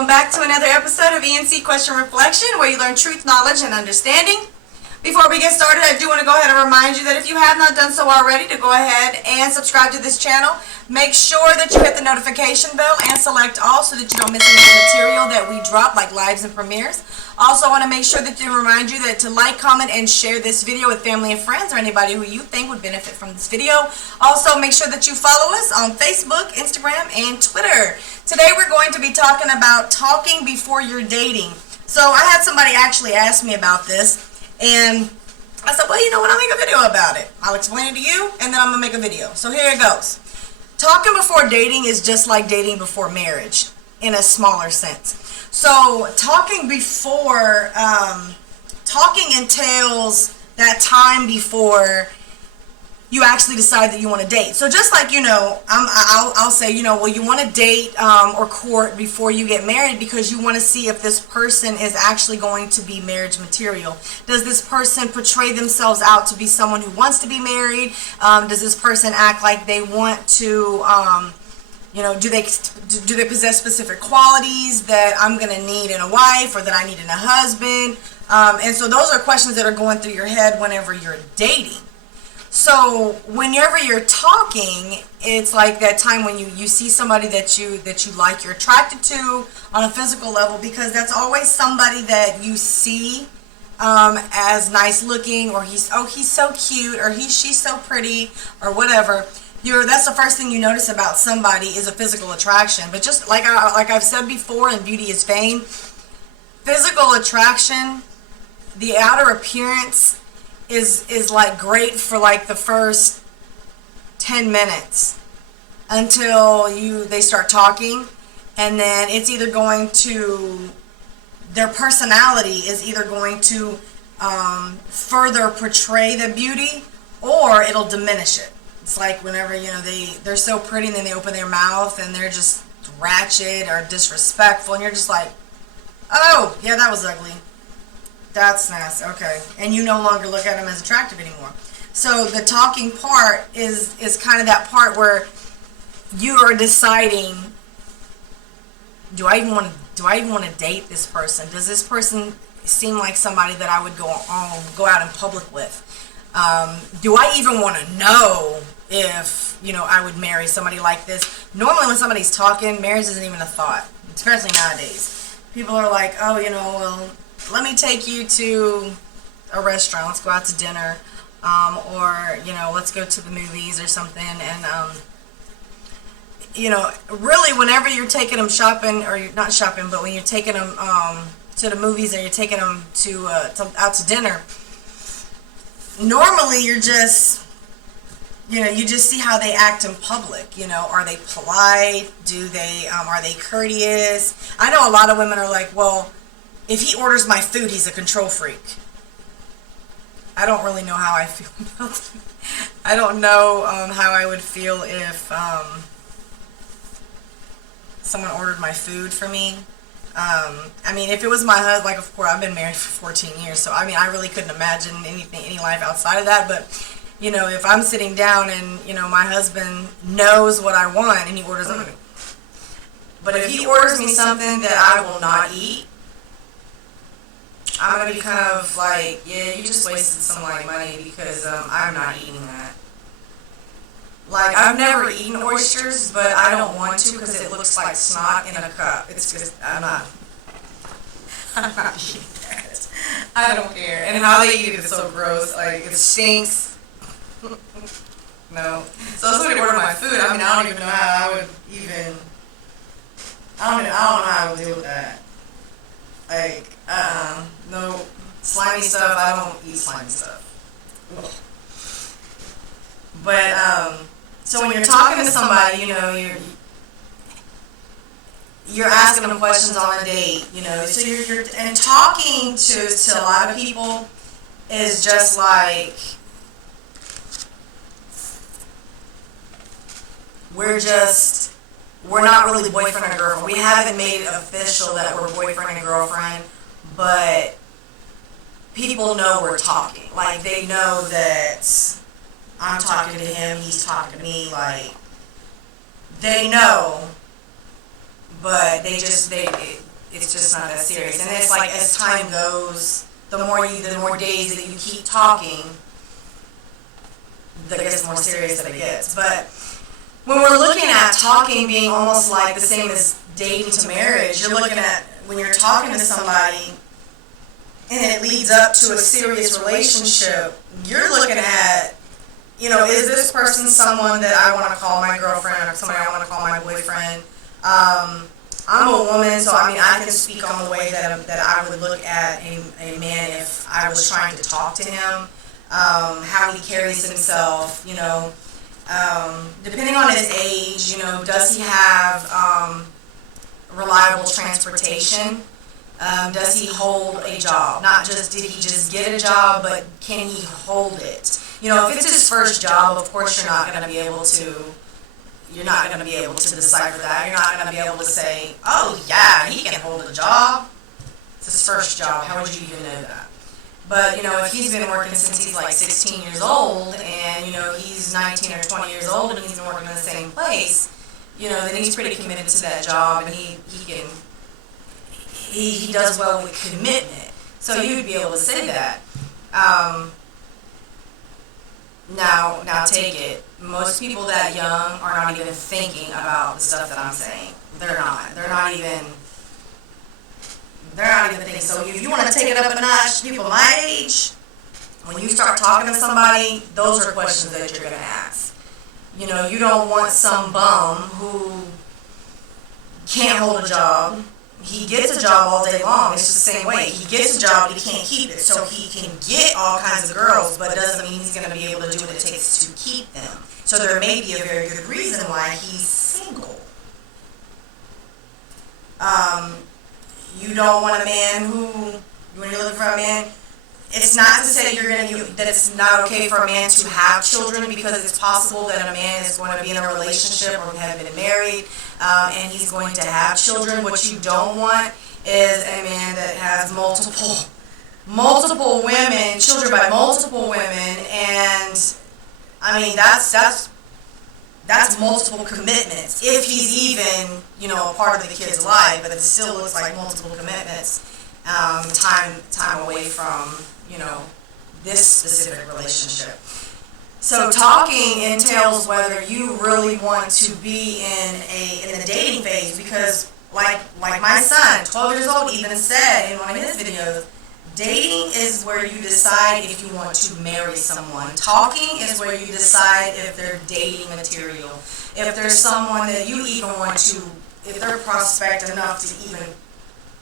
Welcome back to another episode of E&C Question Reflection, where you learn truth, knowledge, and understanding. Before we get started, I do want to go ahead and remind you that if you have not done so already, to go ahead and subscribe to this channel. Make sure that you hit the notification bell and select all so that you don't miss any material that we drop, like lives and premieres. Also, I want to make sure that to remind you that to like, comment, and share this video with family and friends or anybody who you think would benefit from this video. Also, make sure that you follow us on Facebook, Instagram, and Twitter. Today, we're going to be talking about talking before you're dating. So, I had somebody actually ask me about this, and I said, well, you know what, I'll make a video about it. I'll explain it to you, and then I'm going to make a video. So, here it goes. Talking before dating is just like dating before marriage in a smaller sense. So talking entails that time before you actually decide that you want to date. So just like, I'll say, well, you want to date or court before you get married because you want to see if this person is actually going to be marriage material. Does this person portray themselves out to be someone who wants to be married? Does this person act like they want to, do they possess specific qualities that I'm going to need in a wife or that I need in a husband? And so those are questions that are going through your head whenever you're dating. So whenever you're talking, it's like that time when you see somebody that you like, you're attracted to on a physical level, because that's always somebody that you see as nice looking, or he's so cute, or she's so pretty, or whatever. That's the first thing you notice about somebody is a physical attraction. But just like I've said before, and beauty is vain, physical attraction, the outer appearance is like great for like the first 10 minutes until they start talking, and then it's either going to, their personality is either going to further portray the beauty, or it'll diminish it. It's like whenever, they're so pretty and then they open their mouth and they're just ratchet or disrespectful, and you're just like, oh, yeah, that was ugly. That's nasty, okay. And you no longer look at them as attractive anymore. So the talking part is kind of that part where you are deciding, do I even want to date this person? Does this person seem like somebody that I would go out in public with? Do I even want to know if, I would marry somebody like this? Normally when somebody's talking, marriage isn't even a thought, especially nowadays. People are like, oh, well, let me take you to a restaurant. Let's go out to dinner. Or, let's go to the movies or something. And, really whenever you're taking them shopping, or you're not shopping, but when you're taking them to the movies, or you're taking them out to dinner, normally you're just, you just see how they act in public. Are they polite? Are they courteous? I know a lot of women are like, well, if he orders my food, he's a control freak. I don't really know how I feel about it. I don't know how I would feel if someone ordered my food for me. If it was my husband, like, of course, I've been married for 14 years, so, I really couldn't imagine any life outside of that, but, if I'm sitting down and, my husband knows what I want and he orders something, but if he orders me something that I will not eat, I'm going to be kind of like, yeah, you just wasted some, money, because I'm not eating that. Like, I've never eaten oysters, but I don't want to because it looks like snot in a cup. It's just, I'm not eating that. I don't care. And how they eat it is so gross. Like, it stinks. No. So somebody ordered my food. I don't even know how I would even, I don't know how I would deal with that. Like, no slimy stuff. I don't eat slimy stuff. Ugh. But, so when you're talking to somebody, you're asking them questions on a date, so you're and talking to a lot of people is just like, we're not really boyfriend and girlfriend. We haven't made it official that we're boyfriend and girlfriend, but people know we're talking. Like, they know that I'm talking to him, he's talking to me, like, they know, but it's just not that serious. And it's like as time goes, the more days that you keep talking, I guess the more serious that it gets. But when we're looking at talking being almost like the same as dating to marriage, you're looking at when you're talking to somebody and it leads up to a serious relationship, you're looking at, is this person someone that I want to call my girlfriend or somebody I want to call my boyfriend? I'm a woman, so I can speak on the way that I would look at a man if I was trying to talk to him, how he carries himself, depending on his age, does he have reliable transportation? Does he hold a job? Not just did he just get a job, but can he hold it? If it's his first job, of course you're not going to be able to decipher that. You're not going to be able to say, oh yeah, he can hold a job. It's his first job. How would you even know that? But, if he's been working since he's like 16 years old and, he's 19 or 20 years old and he's been working in the same place, then he's pretty committed to that job and he does well with commitment. So you would be able to say that. Now take it. Most people that young are not even thinking about the stuff that I'm saying. They're not even thinking. So if you want to take it up a notch, people my age, when you start talking to somebody, those are questions that you're going to ask. You don't want some bum who can't hold a job. He gets a job all day long. It's just the same way. He gets a job, but he can't keep it. So he can get all kinds of girls, but it doesn't mean he's going to be able to do what it takes to keep them. So there may be a very good reason why he's single. You don't want a man who, when you're looking for a man, it's not to say that it's not okay for a man to have children, because it's possible that a man is going to be in a relationship or have been married and he's going to have children. What you don't want is a man that has multiple women, children by multiple women, and that's multiple commitments. If he's even, a part of the kid's life, but it still looks like multiple commitments, time away from, this specific relationship. So talking entails whether you really want to be in the dating phase, because like my son, 12 years old, even said in one of his videos, dating is where you decide if you want to marry someone. Talking is where you decide if they're dating material. If there's someone that you even want to, if they're prospect enough to even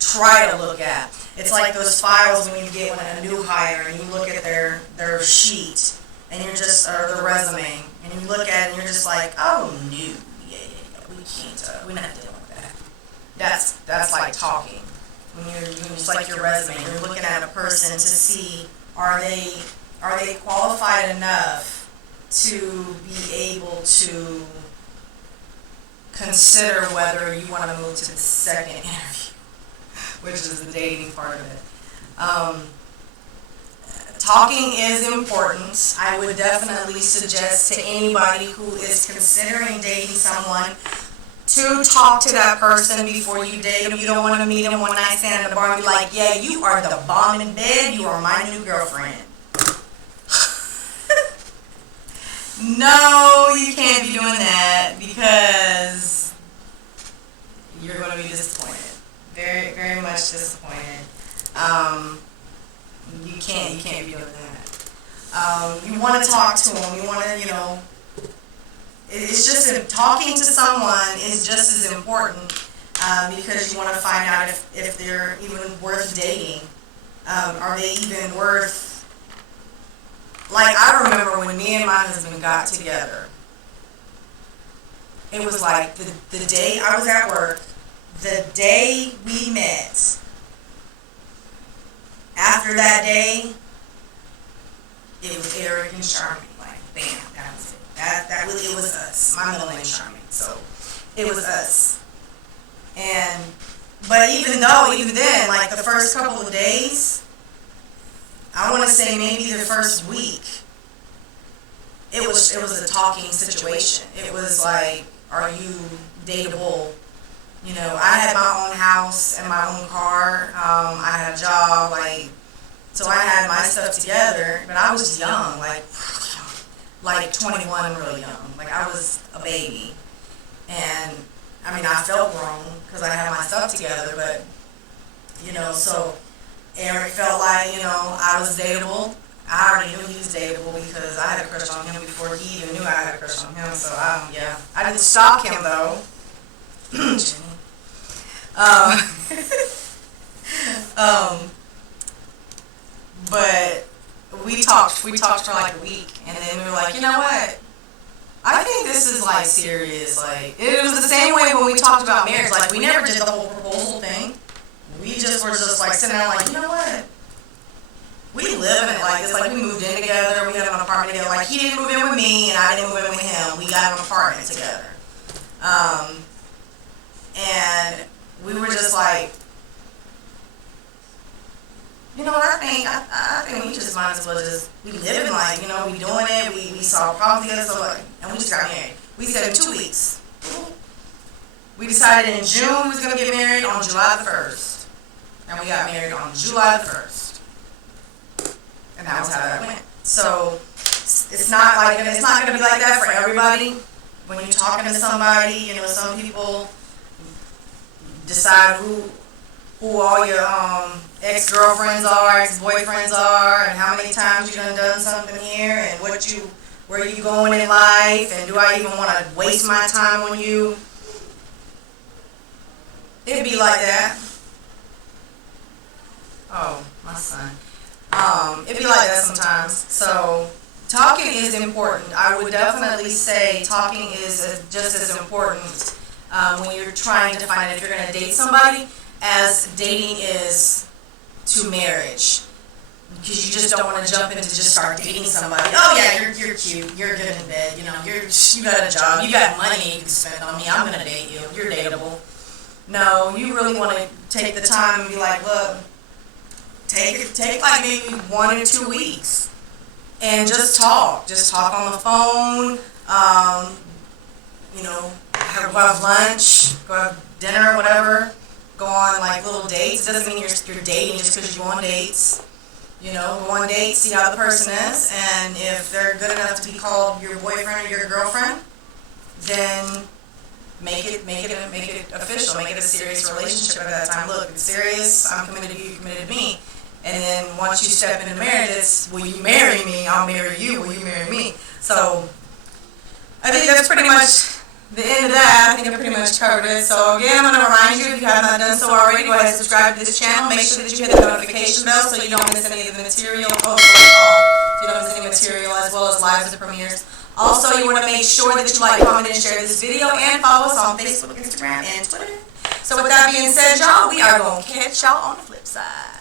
try to look at. It's like those files when you get a new hire and you look at their sheet and you're just, or their resume, and you look at it and you're just like, oh no, yeah, we can't, we're not dealing with that. That's like talking. When it's like your resume, you're looking at a person to see, are they qualified enough to be able to consider whether you want to move to the second interview, which is the dating part of it. Talking is important. I would definitely suggest to anybody who is considering dating someone to talk to that person before you date them. You don't want to meet them one night stand at the bar and be like, yeah, you are the bomb in bed, you are my new girlfriend. No, you can't be doing that, because you're going to be disappointed. Very, very much disappointed. You can't be doing that. You want to talk to them. You want to, it's just, talking to someone is just as important, because you want to find out if they're even worth dating. Are they even worth, like, I remember when me and my husband got together, it was like the day I was at work, the day we met, after that day, it was Eric and Charmaine. Like, bam, that was it. That really, it was us. My middle name is Charmaine, so it was us. But even then, like the first couple of days, I want to say maybe the first week, it was a talking situation. It was like, are you dateable You know, I had my own house and my own car. I had a job, like, so I had my stuff together, but I was young, like 21, really young. Like, I was a baby. And, I mean, I felt grown because I had my stuff together, but, you know, so Eric felt like, you know, I was dateable. I already knew he was dateable because I had a crush on him before he even knew I had a crush on him. So, yeah. I didn't stalk him, though. But we talked for like a week, and then we were like, you know what? I think this is like serious. Like, it was the same way when we talked about marriage. Like, we never did the whole proposal thing. We just were just like sitting there like, you know what? We live in it like this. Like, we moved in together. We had an apartment together. Like, he didn't move in with me, and I didn't move in with him. We got an apartment together. And we were just like, you know what, I think we just might as well just, we living like, you know, we doing it, we solve problems together, so like, and we just got married. We said in 2 weeks. We decided in June we was going to get married on July the 1st. And we got married on July the 1st. And that was how that went. So, it's not going to be like that for everybody. When you're talking to somebody, you know, some people decide who all your ex-girlfriends are, ex-boyfriends are, and how many times you done something here, and where you going in life, and do I even want to waste my time on you? It'd be like that. Oh, my son. It'd be like that sometimes. So, talking is important. I would definitely say talking is just as important when you're trying to find if you're going to date somebody as dating is to marriage. Because you just don't want to jump into just start dating somebody. Oh yeah, you're cute, you're good in bed, you know, you got a job, you got money you can spend on me, I'm going to date you, you're dateable. No, you really want to take the time and be like, look, take like maybe 1 or 2 weeks and just talk on the phone, you know, go have lunch, go have dinner, whatever. Go on like little dates. It doesn't mean you're dating just because you go on dates. You know, go on dates, see how the person is, and if they're good enough to be called your boyfriend or your girlfriend, then make it official. Make it a serious relationship at that time. Look, it's serious. I'm committed to you. You're committed to me. And then once you step into marriage, it's, will you marry me? I'll marry you. Will you marry me? So I think that's pretty much the end of that. I think I pretty much covered it. So again, I'm going to remind you, if you have not done so already, go ahead and subscribe to this channel. Make sure that you hit the notification bell so you don't miss any of the material. You don't miss any material, as well as lives and premieres. Also, you want to make sure that you like, comment, and share this video, and follow us on Facebook, Instagram, and Twitter. So with that being said, y'all, we are going to catch y'all on the flip side.